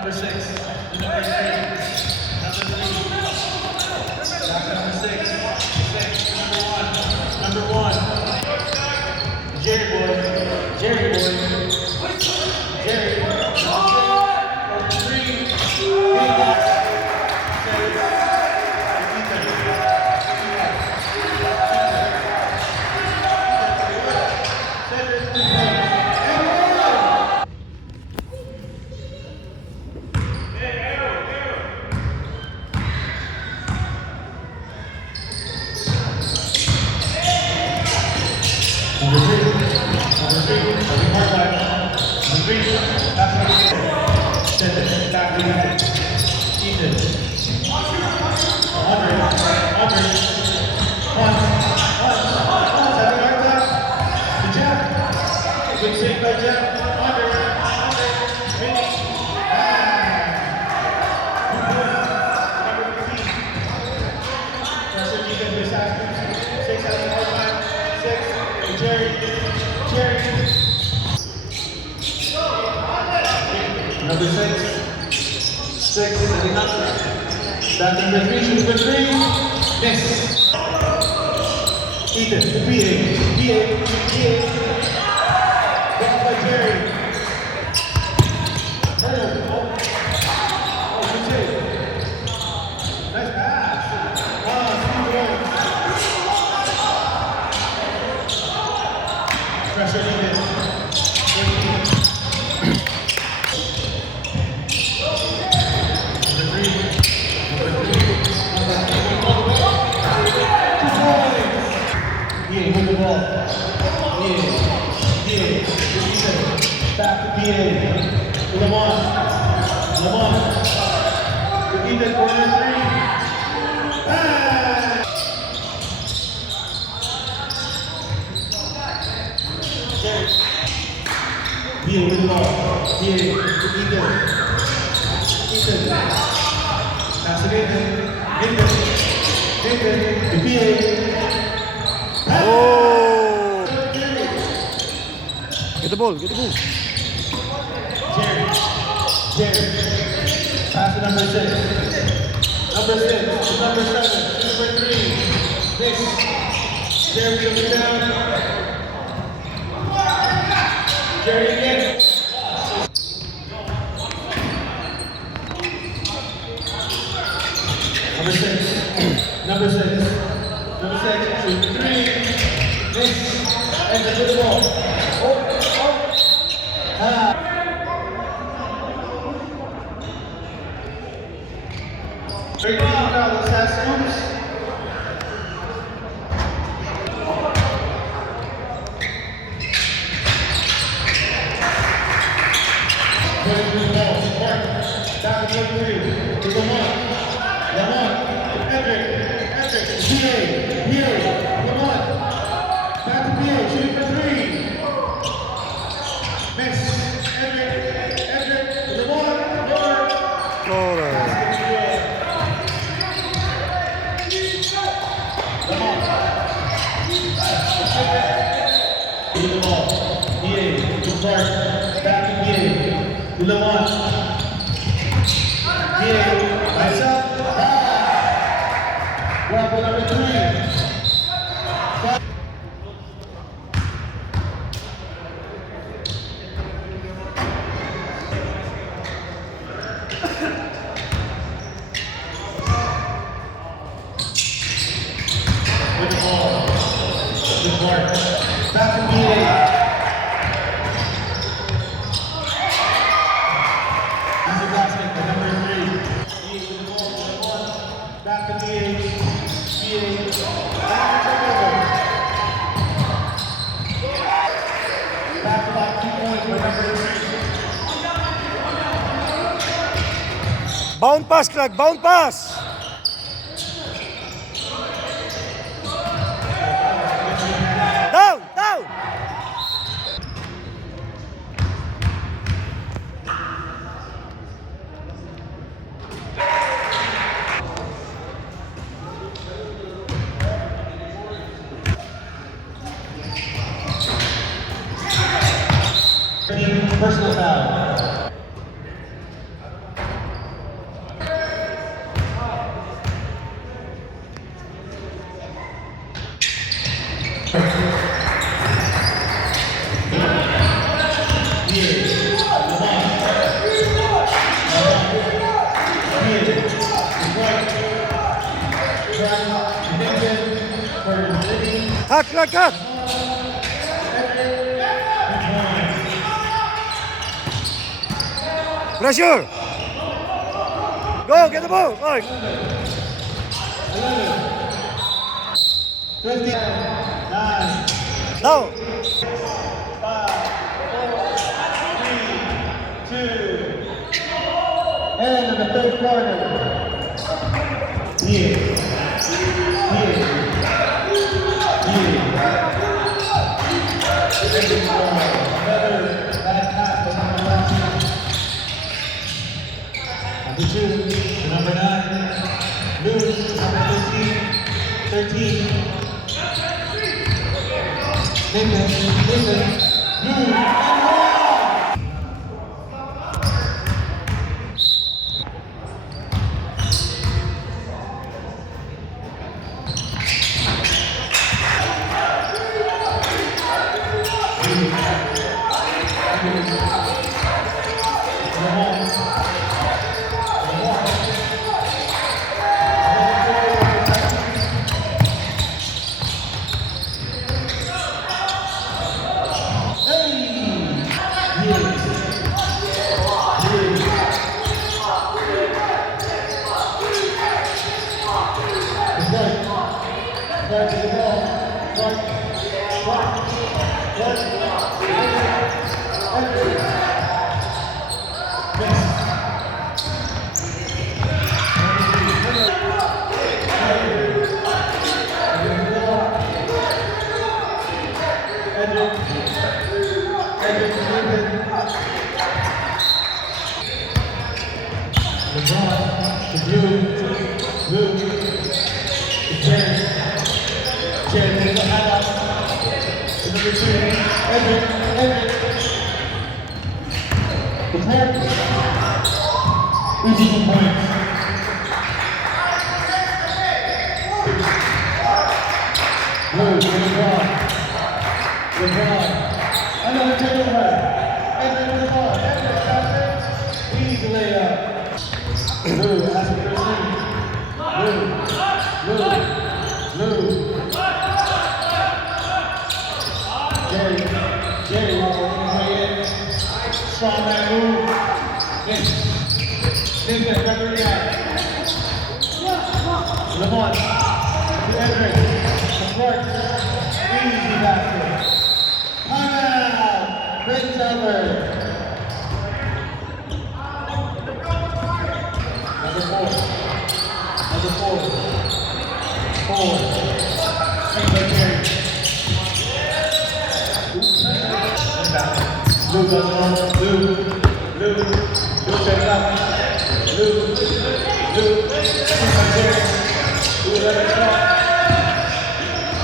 number 6. Number 3. Number 3. Back to number 6. 6. Number 1. Jerry boy. Jerry boy. Jerry. Number 3. Big box. Good save by Jeff. Under. Finish. Number 15. Pressure defense this afternoon. 6 out of 6. Jerry. Number 6. 6. Setting up. Back number 3. Shooting for 3. Miss. Ethan. PA. Back by Jerry. Hurdle. Good save. Nice pass. Pressure needed. Hold the ball. Back to PA. Lamont. Defeat at corner 3. PA with the ball. PA to Ethan. Pass it Ethan to PA. Oh! Get the ball. Jerry. Pass to number 6. Number 7. Number 3. Mix. Jerry coming down. Jerry again. Number 6. Number 6. 3. Mix. And the good ball. Great foul, let's have scoops. Back to 23. To Lamont. Edric. PA. Lamont. Back to PA. Shooting for 3. Miss. Edric. Lamont. Back to PA. Lamont. PA. Lights up. Weapon number 3. Good ball. Good work. Back to PA. Back to PA. Back to like 2 points for number 3. Bound pass, Clark. Bound pass. Down. Personal foul. Cut. Pressure. Go, get the ball. Right. 20, 9, Down. 2, and in the third quarter. Yeah. Another bad pass by number 19. Number 2 to number 9. Lose number 13. Nathan, Lose, and one. LeBron, the blue, the Jared takes the handout to number 2, Edric, the 10, easy 2 points. Blue, LeBron, another takeover, Edric with the ball, Edric, easy layup. Blue, that's the first thing. Blue. Jerry, way in. Strong man move. Nathan, remember the guy. Lamont, to Edric, to Clark. Easy basket. Timeout. Great jumper. Number 4. Blue does it on. Blue set it up. Blue. Blue let it drop.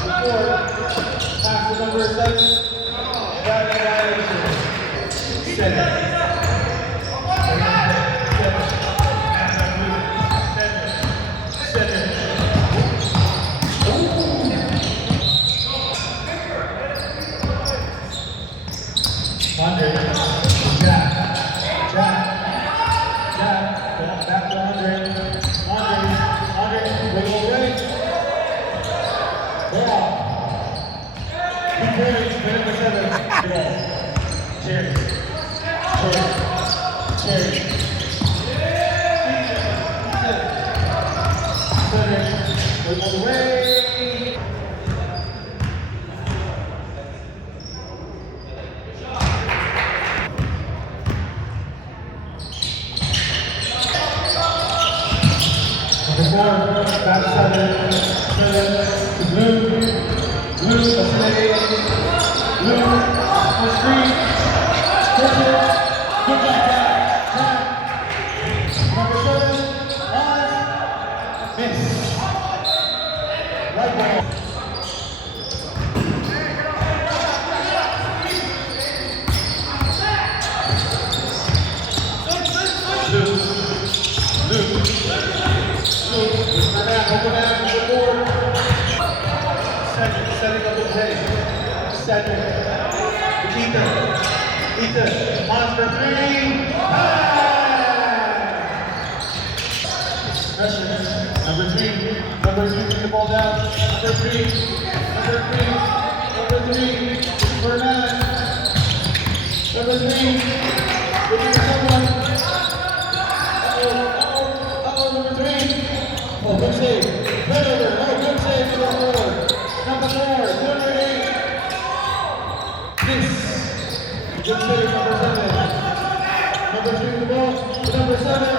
Number 4. Pass to number 7. Set it. Andre, Jack, back to Andre, wiggle away. Ball. He carries, number 7, ball. Cherry. Wiggle away. Back 7, to Blue, facilitating, Blue, on screen, push it, good job, number 7, on, miss, right ball. Open out number 4. Setting up the pace. Second. Ethan. Monster 3. Pressure. Number 2. Bring the ball down. Number 3. Number three, Bernard. Number three, looking for someone. Number three. Oh, good save. Turnover. Oh, good save for the four. Number four, number eight. Miss. Good save, number seven. Number three, the ball. Number seven.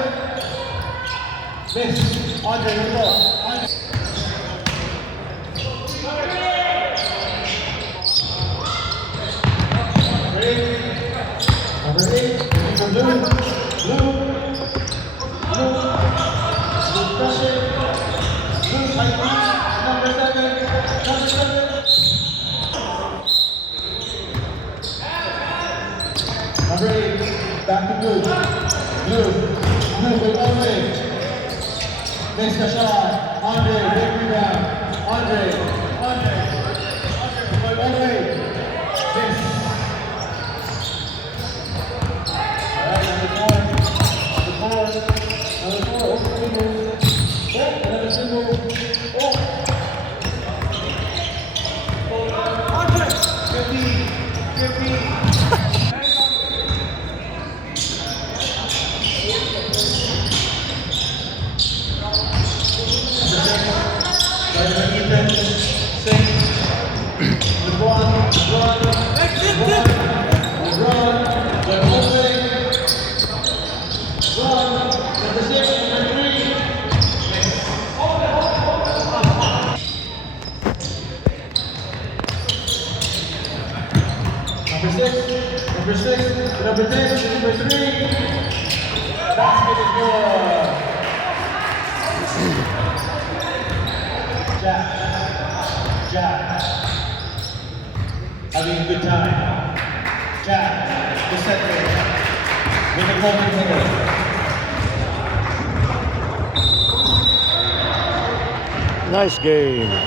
Miss. Andre, the ball. Andre. Number eight, number blue, pressure, blue, high pitch, number seven, number eight, back to blue, go all the way, missed the shot, Andre, big rebound, Andre, going all the way, miss. Number six, number 10, number three. Basket is good. Jack. Having a good time. Jack, the center. With the golden hitter. Nice game.